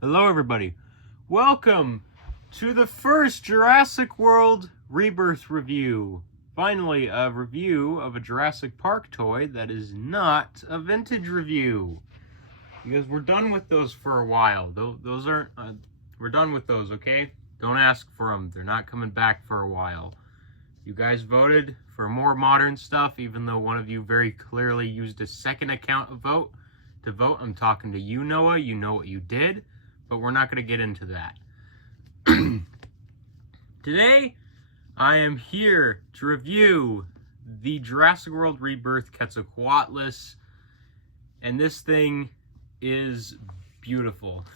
Hello everybody. Welcome to the first Jurassic World Rebirth review. Finally, a review of a Jurassic Park toy that is not a vintage review. Because we're done with those for a while. Those aren't... we're done with those, okay? Don't ask for them. They're not coming back for a while. You guys voted for more modern stuff, even though one of you very clearly used a second account of to vote. I'm talking to you, Noah. You know what you did. But we're not going to get into that. Today, I am here to review the Jurassic World Rebirth Quetzalcoatlus, and this thing is beautiful.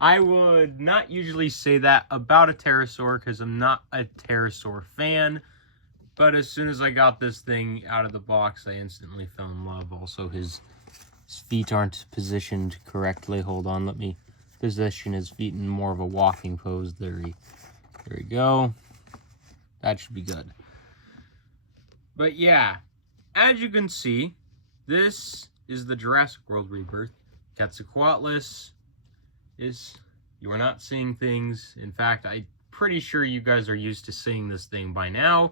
I would not usually say that about a pterosaur because I'm not a pterosaur fan, but as soon as I got this thing out of the box, I instantly fell in love. Also, his feet aren't positioned correctly. Hold on, let me position his feet in more of a walking pose. There we go. That should be good. But yeah, as you can see, this is the Jurassic World Rebirth. Quetzalcoatlus is, you are not seeing things. In fact, I'm pretty sure you guys are used to seeing this thing by now,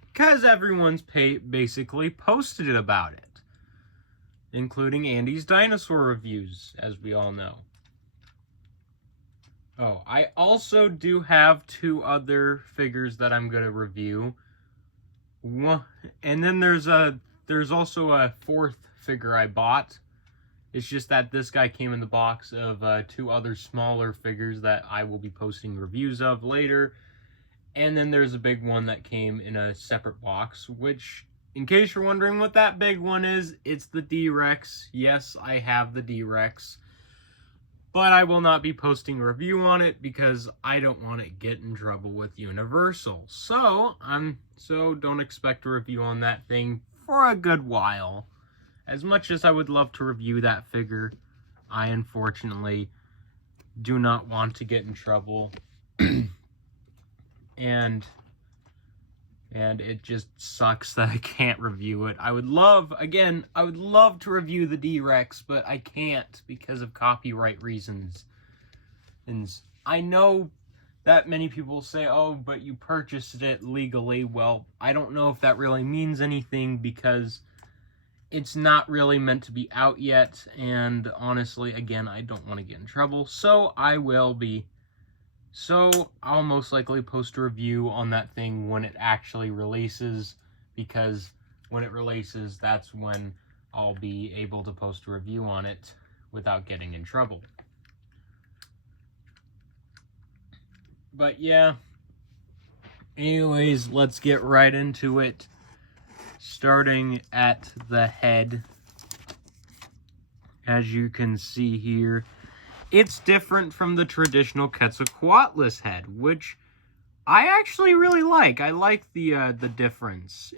because everyone's basically posted it about it. Including Andy's dinosaur reviews, as we all know. Oh, I also do have two other figures that I'm going to review. One, and then there's also a fourth figure I bought. It's just that this guy came in the box of two other smaller figures that I will be posting reviews of later. And then there's a big one that came in a separate box, which, in case you're wondering what that big one is, it's the D-Rex. Yes, I have the D-Rex. But I will not be posting a review on it because I don't want to get in trouble with Universal. So don't expect a review on that thing for a good while. As much as I would love to review that figure, I unfortunately do not want to get in trouble. And it just sucks that I can't review it. I would love to review the D-Rex, but I can't because of copyright reasons. And I know that many people say, oh, but you purchased it legally. Well, I don't know if that really means anything because it's not really meant to be out yet. And honestly, again, I don't want to get in trouble. So I'll most likely post a review on that thing when it actually releases, because when it releases, that's when I'll be able to post a review on it without getting in trouble. But yeah, anyways, let's get right into it. Starting at the head, as you can see here. It's different from the traditional Quetzalcoatlus head, which I actually really like. I like the difference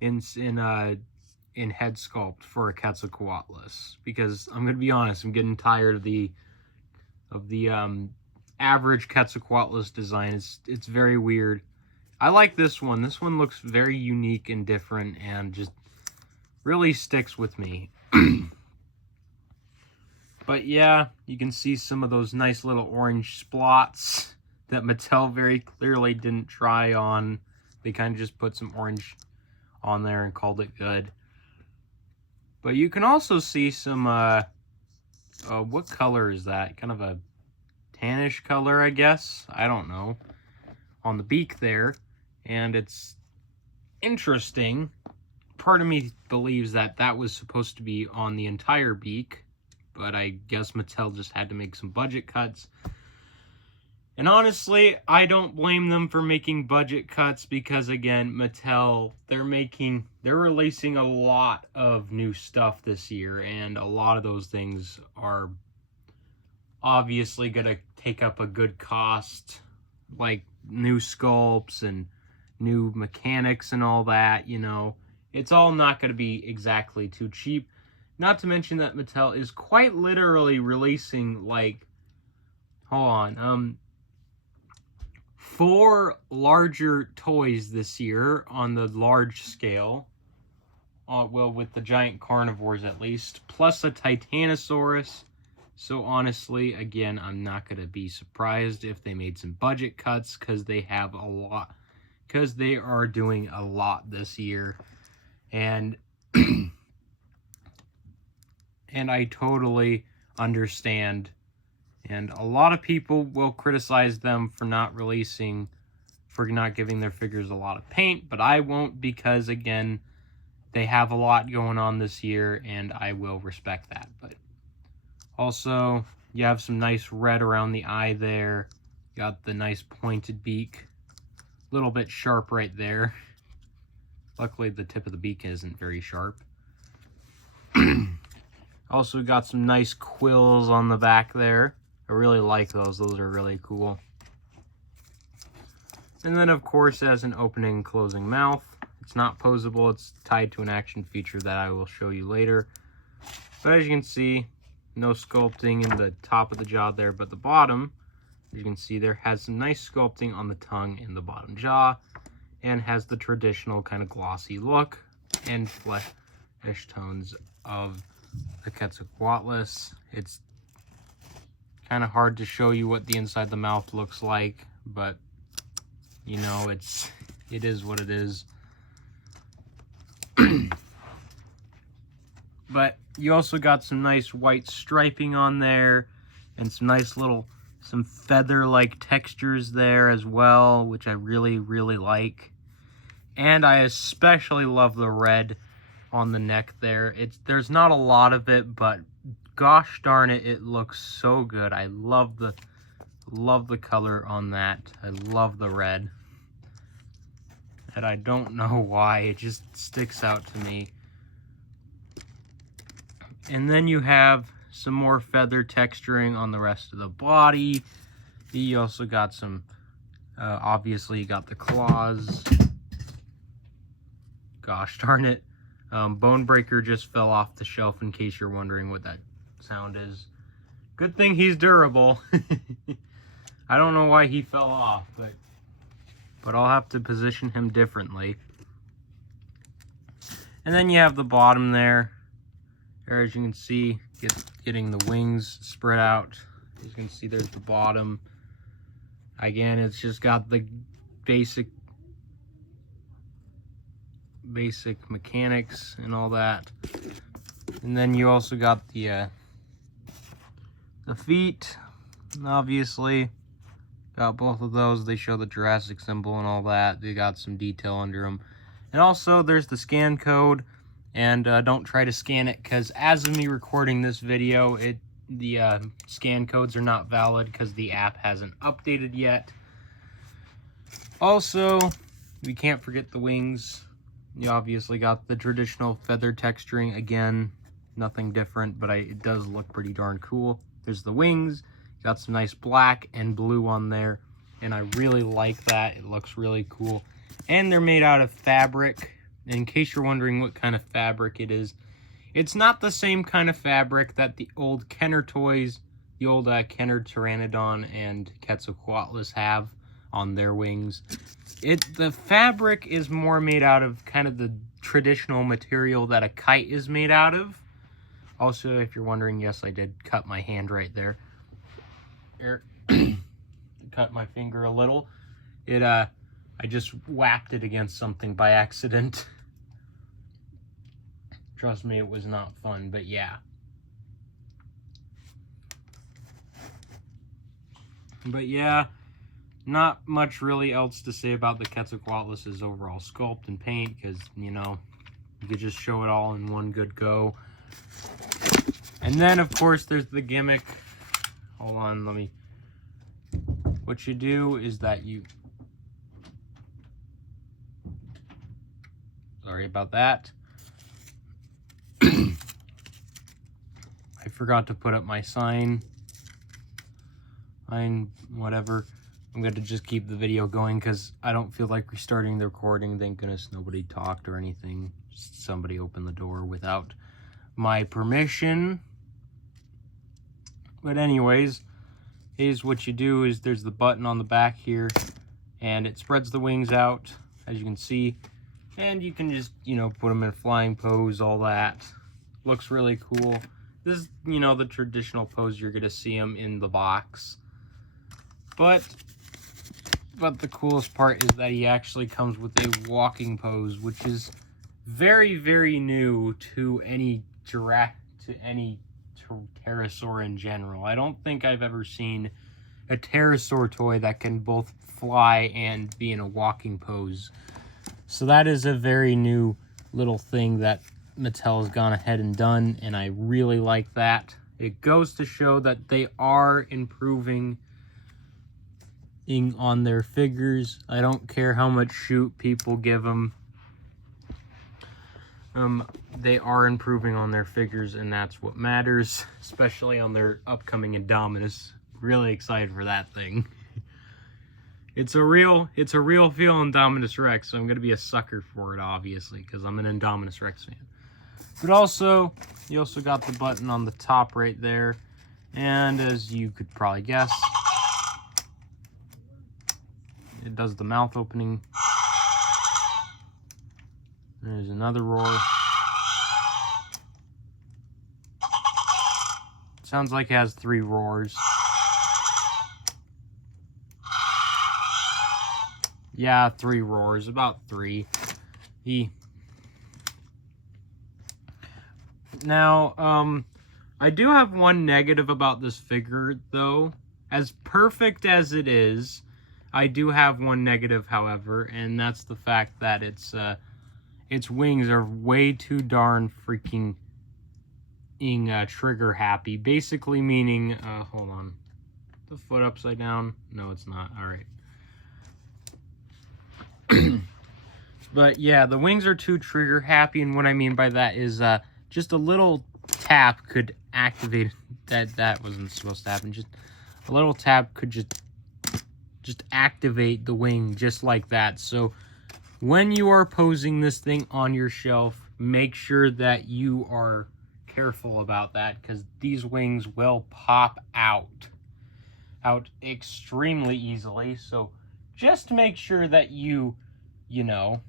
in head sculpt for a Quetzalcoatlus, because I'm gonna be honest, I'm getting tired of the average Quetzalcoatlus design. It's very weird. I like this one. This one looks very unique and different, and just really sticks with me. But yeah, you can see some of those nice little orange splots that Mattel very clearly didn't try on. They kind of just put some orange on there and called it good. But you can also see some, what color is that? Kind of a tannish color, I guess. I don't know. On the beak there. And it's interesting. Part of me believes that that was supposed to be on the entire beak, but I guess Mattel just had to make some budget cuts. And honestly, I don't blame them for making budget cuts because, again, Mattel, they're releasing a lot of new stuff this year, and a lot of those things are obviously going to take up a good cost, like new sculpts and new mechanics and all that, you know. It's all not going to be exactly too cheap. Not to mention that Mattel is quite literally releasing, like, 4 larger toys this year on the large scale. Well, with the giant carnivores at least. Plus a Titanosaurus. So honestly, again, I'm not going to be surprised if they made some budget cuts, because they have a lot, because they are doing a lot this year. And and I totally understand. And a lot of people will criticize them for not giving their figures a lot of paint, but I won't, because again, they have a lot going on this year, and I will respect that. But also, you have some nice red around the eye there. Got the nice pointed beak. A little bit sharp right there. Luckily, the tip of the beak isn't very sharp. Also got some nice quills on the back there. I really like those. Those are really cool. And then, of course, as an opening and closing mouth. It's not posable. It's tied to an action feature that I will show you later. But as you can see, no sculpting in the top of the jaw there, but the bottom, as you can see there, has some nice sculpting on the tongue and the bottom jaw, and has the traditional kind of glossy look and flesh tones of the Quetzalcoatlus. It's kind of hard to show you what the inside of the mouth looks like, but you know, it is what it is. But you also got some nice white striping on there, and some nice some feather-like textures there as well, which I really, really like. And I especially love the red on the neck there. There's not a lot of it, but gosh darn it, it looks so good. I love the color on that. I love the red. And I don't know why, it just sticks out to me. And then you have some more feather texturing on the rest of the body. You also got some, obviously you got the claws. Gosh darn it. Bone Breaker just fell off the shelf, in case you're wondering what that sound is. Good thing he's durable. I don't know why he fell off, but I'll have to position him differently. And then you have the bottom there. As you can see, getting the wings spread out. As you can see, there's the bottom. Again, it's just got the basic mechanics and all that. And then you also got the feet, obviously. Got both of those. They show the Jurassic symbol and all that. They got some detail under them. And also, there's the scan code. And don't try to scan it, because as of me recording this video, the scan codes are not valid because the app hasn't updated yet. Also, we can't forget the wings. You obviously got the traditional feather texturing. Again, nothing different, but it does look pretty darn cool. There's the wings. Got some nice black and blue on there, and I really like that. It looks really cool. And they're made out of fabric. In case you're wondering what kind of fabric it is, it's not the same kind of fabric that the old Kenner toys, the old Kenner Pteranodon and Quetzalcoatlus have on their wings. The fabric is more made out of kind of the traditional material that a kite is made out of. Also, if you're wondering, yes, I did cut my hand right there. Cut my finger a little. I just whacked it against something by accident. Trust me, it was not fun, but yeah. But yeah, not much really else to say about the Quetzalcoatlus' overall sculpt and paint, because, you know, you could just show it all in one good go. And then, of course, there's the gimmick. Hold on, what you do is that sorry about that. I forgot to put up my sign. Whatever. I'm going to just keep the video going because I don't feel like restarting the recording. Thank goodness nobody talked or anything. Just somebody opened the door without my permission. But anyways, here's what you do is there's the button on the back here, and it spreads the wings out, as you can see. And you can just, you know, put them in a flying pose, all that. Looks really cool. This is, you know, the traditional pose you're going to see him in the box. But the coolest part is that he actually comes with a walking pose, which is very, very new to any pterosaur in general. I don't think I've ever seen a pterosaur toy that can both fly and be in a walking pose. So that is a very new little thing that Mattel has gone ahead and done, and I really like that. It goes to show that they are improving on their figures. I don't care how much shoot people give them. They are improving on their figures, and that's what matters, especially on their upcoming Indominus. Really excited for that thing. It's a real feel Indominus Rex, so I'm gonna be a sucker for it, obviously, because I'm an Indominus Rex fan. But also, you also got the button on the top right there, and as you could probably guess, it does the mouth opening. There's another roar. Sounds like it has 3 roars. Yeah, 3 roars, about 3. Now, I do have one negative about this figure, though. As perfect as it is, I do have one negative, however, and that's the fact that its wings are way too darn freaking trigger happy. Basically meaning, hold on. The foot upside down? No, it's not. All right. But yeah, the wings are too trigger happy, and what I mean by that is just a little tap could activate that wasn't supposed to happen. Just a little tap could just activate the wing just like that. So when you are posing this thing on your shelf, make sure that you are careful about that, because these wings will pop out extremely easily. So just make sure that you know,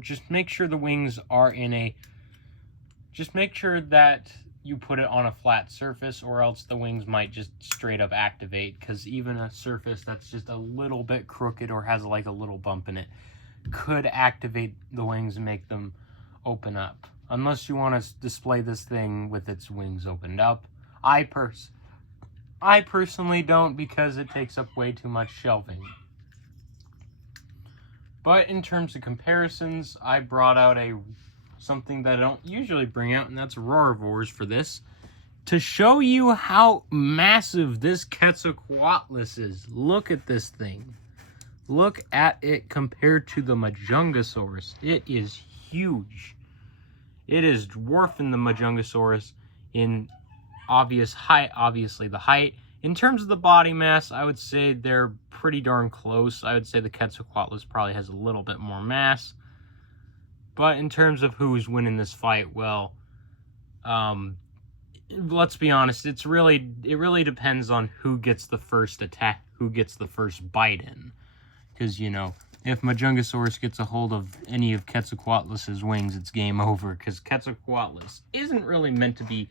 just make sure the wings are just make sure that you put it on a flat surface, or else the wings might just straight up activate, because even a surface that's just a little bit crooked or has like a little bump in it could activate the wings and make them open up. Unless you want to display this thing with its wings opened up. I personally don't, because it takes up way too much shelving. But in terms of comparisons, I brought out something that I don't usually bring out, and that's Roarivores for this, to show you how massive this Quetzalcoatlus is. Look at this thing. Look at it compared to the Majungasaurus. It is huge. It is dwarfing the Majungasaurus in obviously the height. In terms of the body mass, I would say they're pretty darn close. I would say the Quetzalcoatlus probably has a little bit more mass. But in terms of who's winning this fight, well, let's be honest, it really depends on who gets the first attack, who gets the first bite in. Because, you know, if Majungasaurus gets a hold of any of Quetzalcoatlus's wings, it's game over. Because Quetzalcoatlus isn't really meant to be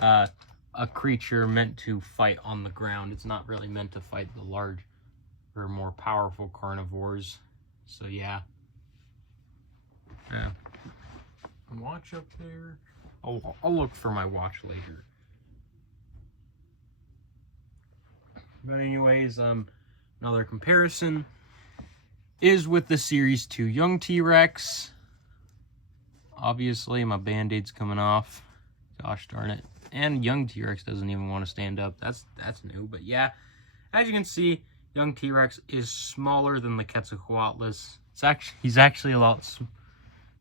a creature meant to fight on the ground. It's not really meant to fight the large or more powerful carnivores. So, yeah. Yeah. Watch up there. I'll look for my watch later. But anyways, another comparison is with the Series 2 Young T-Rex. Obviously, my Band-Aid's coming off. Gosh darn it. And Young T-Rex doesn't even want to stand up. That's new. But yeah, as you can see, Young T-Rex is smaller than the Quetzalcoatlus. He's actually a lot.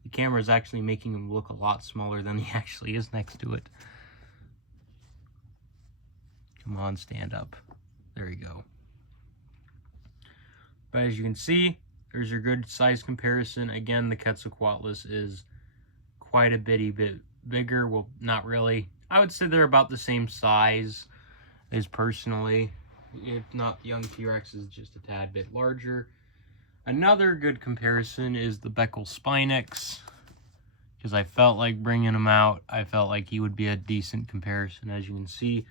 The camera is actually making him look a lot smaller than he actually is next to it. Come on, stand up. There you go. But as you can see, there's your good size comparison. Again, the Quetzalcoatlus is quite a bit bigger. Well, not really. I would say they're about the same size as personally. If not, the Young T-Rex is just a tad bit larger. Another good comparison is the Beckel Spinex. because I felt like bringing him out. I felt like he would be a decent comparison. As you can see,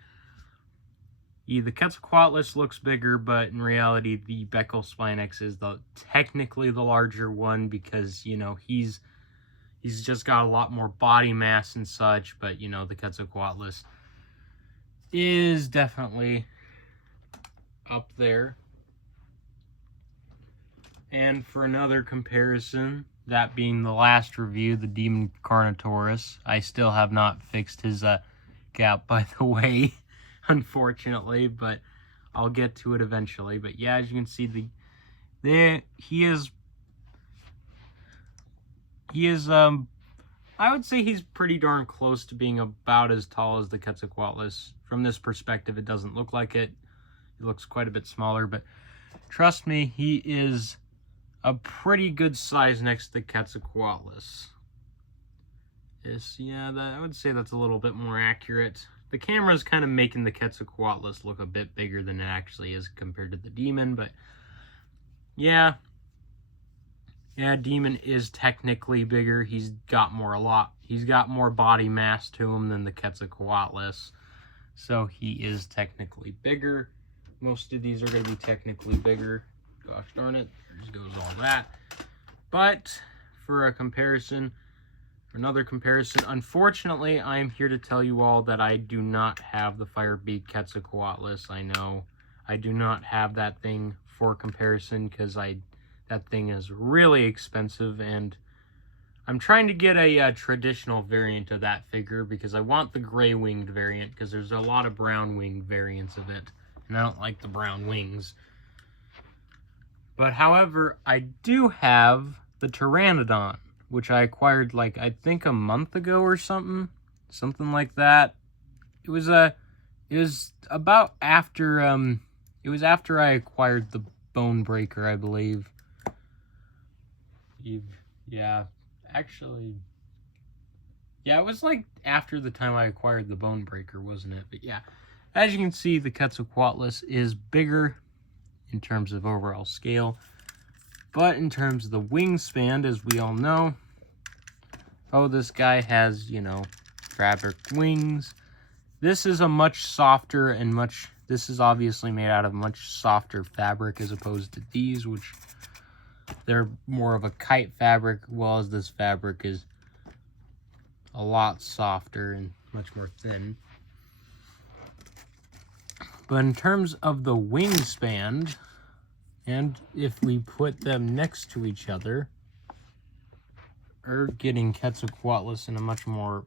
the Quetzalcoatlus looks bigger, but in reality, the Beckel Spinex is technically the larger one because, you know, he's just got a lot more body mass and such, but, you know, the Quetzalcoatlus is definitely up there. And for another comparison, that being the last review, the Demon Carnotaurus, I still have not fixed his gap, by the way, unfortunately, but I'll get to it eventually. But yeah, as you can see, he is I would say he's pretty darn close to being about as tall as the Quetzalcoatlus. From this perspective, it doesn't look like it. He looks quite a bit smaller, but trust me, he is a pretty good size next to the Quetzalcoatlus. I would say that's a little bit more accurate. The camera's kind of making the Quetzalcoatlus look a bit bigger than it actually is compared to the Demon, but yeah, Demon is technically bigger. He's got more body mass to him than the Quetzalcoatlus, so he is technically bigger. Most of these are going to be technically bigger. Gosh darn it, there just goes all that. But for another comparison, unfortunately, I am here to tell you all that I do not have the Firebeak Quetzalcoatlus. I know I do not have that thing for comparison because that thing is really expensive, and I'm trying to get a traditional variant of that figure because I want the gray winged variant because there's a lot of brown winged variants of it, and I don't like the brown wings. But however, I do have the Pteranodon, which I acquired like I think a month ago or something like that. It was about after it was after I acquired the Bone Breaker, I believe. Yeah, actually, yeah, it was like after the time I acquired the Bone Breaker, wasn't it? But yeah, as you can see, the Quetzalcoatlus is bigger in terms of overall scale, but in terms of the wingspan, as we all know, this guy has, you know, fabric wings. This is a much softer and this is obviously made out of much softer fabric as opposed to these, which they're more of a kite fabric, while as this fabric is a lot softer and much more thin. But in terms of the wingspan, and if we put them next to each other, we're getting Quetzalcoatlus in a much more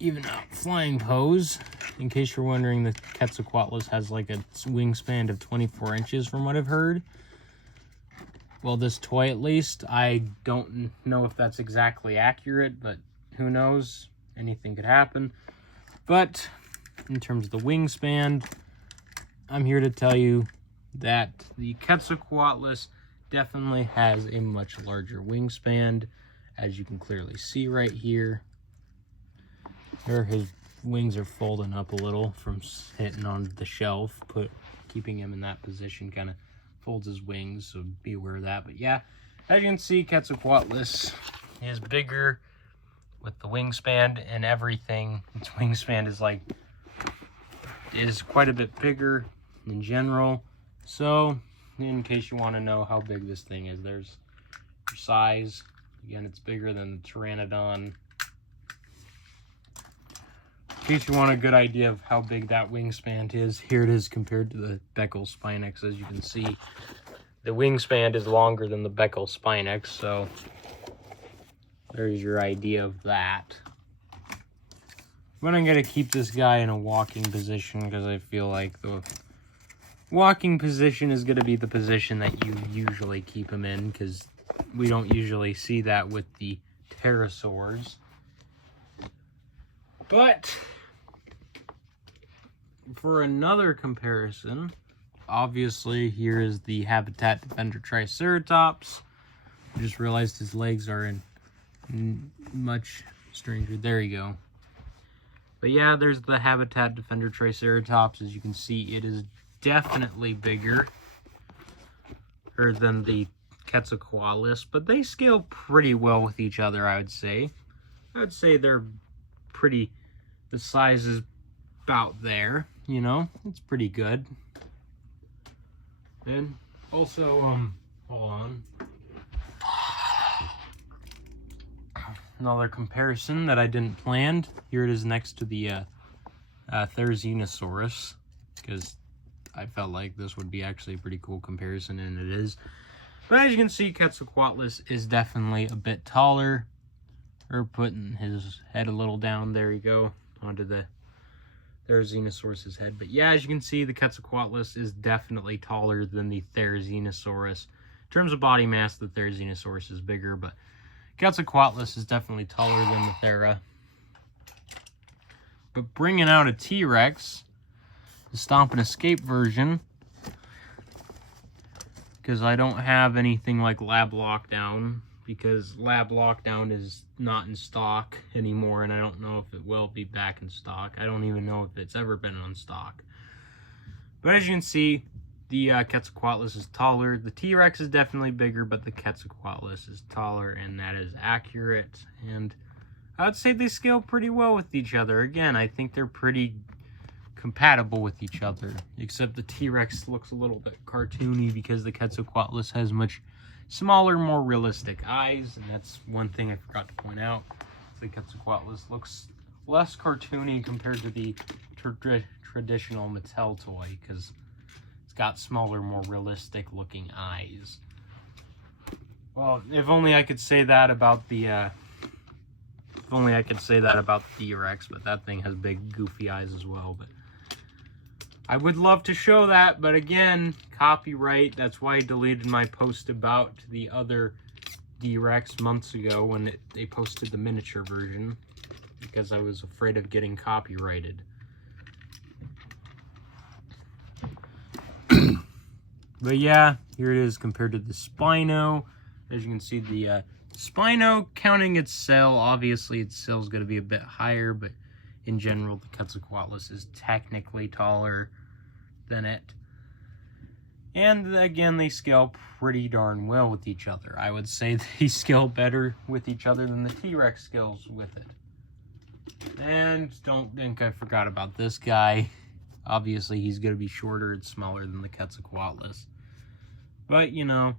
even out flying pose. In case you're wondering, the Quetzalcoatlus has like a wingspan of 24 inches from what I've heard. Well, this toy at least. I don't know if that's exactly accurate, but who knows? Anything could happen. But in terms of the wingspan, I'm here to tell you that the Quetzalcoatlus definitely has a much larger wingspan, as you can clearly see right here. There, his wings are folding up a little from hitting on the shelf, keeping him in that position, kind of folds his wings, so be aware of that. But yeah, as you can see, Quetzalcoatlus is bigger with the wingspan and everything. Its wingspan is quite a bit bigger in general. So, in case you want to know how big this thing is, there's your size. Again, it's bigger than the Pteranodon. In case you want a good idea of how big that wingspan is, here it is compared to the Beckel Spinex. As you can see, the wingspan is longer than the Beckel Spinex, so there's your idea of that. But I'm going to keep this guy in a walking position because I feel like the walking position is going to be the position that you usually keep him in, because we don't usually see that with the pterosaurs. But for another comparison, obviously here is the Habitat Defender Triceratops. I just realized his legs are in much stranger. There you go. But yeah, there's the Habitat Defender Triceratops. As you can see, it is definitely bigger than the Quetzalcoatlus, but they scale pretty well with each other, I would say. I would say they're pretty, the size is about there, you know, it's pretty good. And also, hold on. Another comparison that I didn't plan. Here it is next to the Therizinosaurus, because I felt like this would be actually a pretty cool comparison, and it is. But as you can see, Quetzalcoatlus is definitely a bit taller. Or putting his head a little down, there you go, onto the Therizinosaurus's head. But yeah, as you can see, the Quetzalcoatlus is definitely taller than the Therizinosaurus. In terms of body mass, the Therizinosaurus is bigger, but Quetzalcoatlus is definitely taller than the Thera. But bringing out a T-Rex, the Stomp and Escape version, because I don't have anything like Lab Lockdown, because Lab Lockdown is not in stock anymore, and I don't know if it will be back in stock. I don't even know if it's ever been on stock. But as you can see, the Quetzalcoatlus is taller. The T-Rex is definitely bigger, but the Quetzalcoatlus is taller, and that is accurate. And I would say they scale pretty well with each other. Again, I think they're pretty compatible with each other, except the T-Rex looks a little bit cartoony because the Quetzalcoatlus has much smaller, more realistic eyes, and that's one thing I forgot to point out. The Quetzalcoatlus looks less cartoony compared to the traditional Mattel toy, because it's got smaller, more realistic looking eyes. Well, if only I could say that about the T-Rex, but that thing has big, goofy eyes as well. But I would love to show that, but again, copyright. That's why I deleted my post about the other D-Rex months ago when they posted the miniature version, because I was afraid of getting copyrighted. But yeah, here it is compared to the Spino. As you can see, the Spino, counting its cell, obviously its cell is going to be a bit higher, but in general, the Quetzalcoatlus is technically taller than it. And again, they scale pretty darn well with each other. I would say they scale better with each other than the T-Rex scales with it. And don't think I forgot about this guy. Obviously, he's going to be shorter and smaller than the Quetzalcoatlus. But, you know,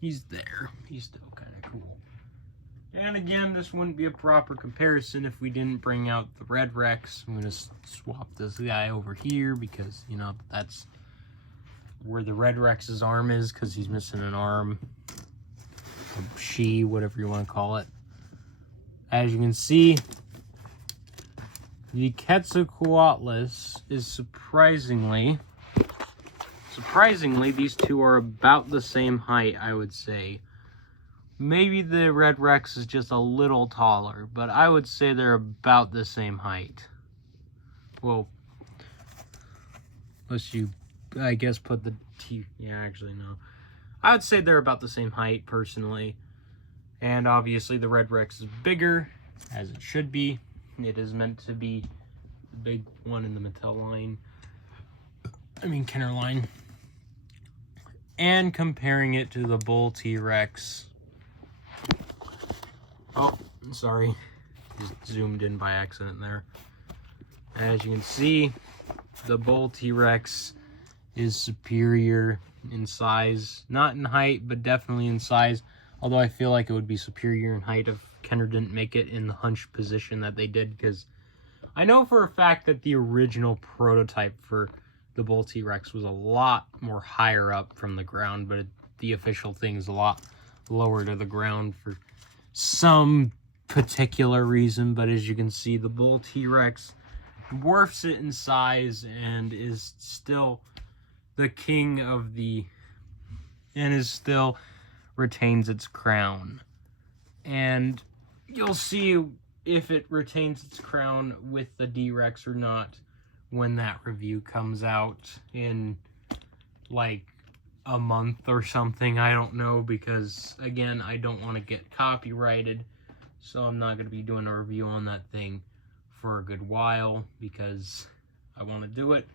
he's there. He's still kind of cool. And again, this wouldn't be a proper comparison if we didn't bring out the Red Rex. I'm going to swap this guy over here because, you know, that's where the Red Rex's arm is, because he's missing an arm. Or whatever you want to call it. As you can see, the Quetzalcoatlus is surprisingly, these two are about the same height, I would say. Maybe the Red Rex is just a little taller, but I would say they're about the same height. Well, unless you, I guess, put the T... Yeah, actually, no. I would say they're about the same height, personally. And obviously, the Red Rex is bigger, as it should be. It is meant to be the big one in the Mattel line. I mean, Kenner line. And comparing it to the Bull T-Rex... Oh, sorry. Just zoomed in by accident there. As you can see, the Bull T-Rex is superior in size. Not in height, but definitely in size. Although I feel like it would be superior in height if Kenner didn't make it in the hunch position that they did. Because I know for a fact that the original prototype for the Bull T-Rex was a lot more higher up from the ground. But the official thing is a lot lower to the ground for some particular reason. But as you can see, the Bull T-Rex dwarfs it in size and is still the king of the... and is still retains its crown. And you'll see if it retains its crown with the D-Rex or not when that review comes out in like a month or something. I don't know, because again, I don't want to get copyrighted, so I'm not going to be doing a review on that thing for a good while, because I want to do it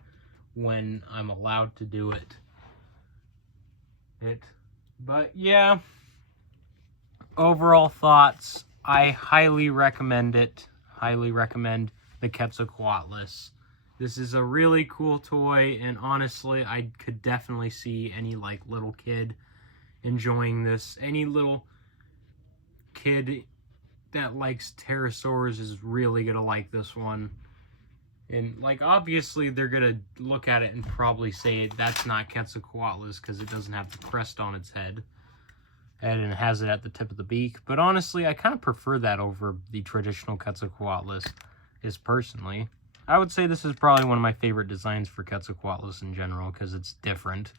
when I'm allowed to do it. But yeah, overall thoughts, I highly recommend it. Highly recommend the Quetzalcoatlus. This is a really cool toy, and honestly, I could definitely see any like little kid enjoying this. Any little kid that likes pterosaurs is really gonna like this one. And like obviously they're gonna look at it and probably say that's not Quetzalcoatlus because it doesn't have the crest on its head. And it has it at the tip of the beak. But honestly, I kind of prefer that over the traditional Quetzalcoatlus, personally. I would say this is probably one of my favorite designs for Quetzalcoatlus in general, because it's different.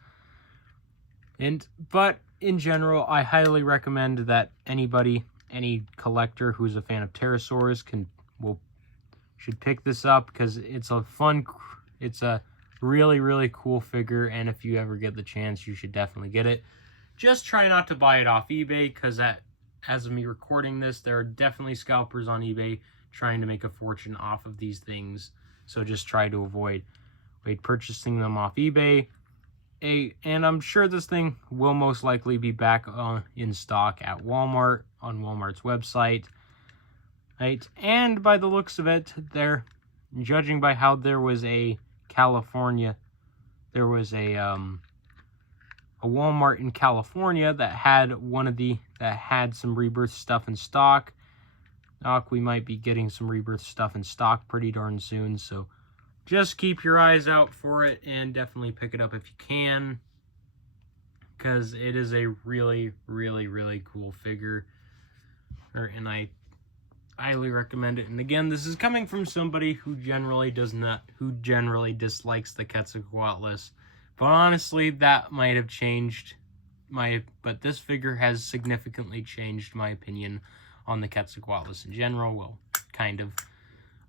But in general, I highly recommend that anybody, any collector who's a fan of pterosaurs should pick this up, because it's a really, really cool figure, and if you ever get the chance, you should definitely get it. Just try not to buy it off eBay, because as of me recording this, there are definitely scalpers on eBay trying to make a fortune off of these things. So just try to avoid purchasing them off eBay. And I'm sure this thing will most likely be back in stock at Walmart, on Walmart's website. Right? And by the looks of it, judging by how there was a Walmart in California that had some Rebirth stuff in stock. We might be getting some Rebirth stuff in stock pretty darn soon, so just keep your eyes out for it and definitely pick it up if you can, because it is a really, really, really cool figure, and I highly recommend it. And again, this is coming from somebody who generally dislikes the Quetzalcoatlus. But honestly, that might have changed but this figure has significantly changed my opinion on the Quetzalcoatlus in general. Well, kind of.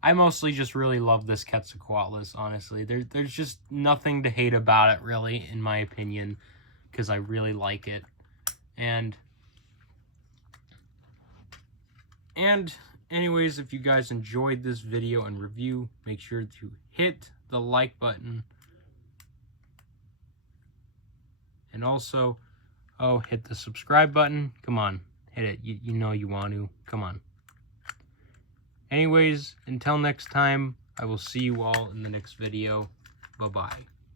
I mostly just really love this Quetzalcoatlus, honestly. There's just nothing to hate about it, really, in my opinion, because I really like it. And anyways, if you guys enjoyed this video and review, make sure to hit the like button. And also, hit the subscribe button. Come on, hit it. You know you want to. Come on. Anyways, until next time, I will see you all in the next video. Bye-bye.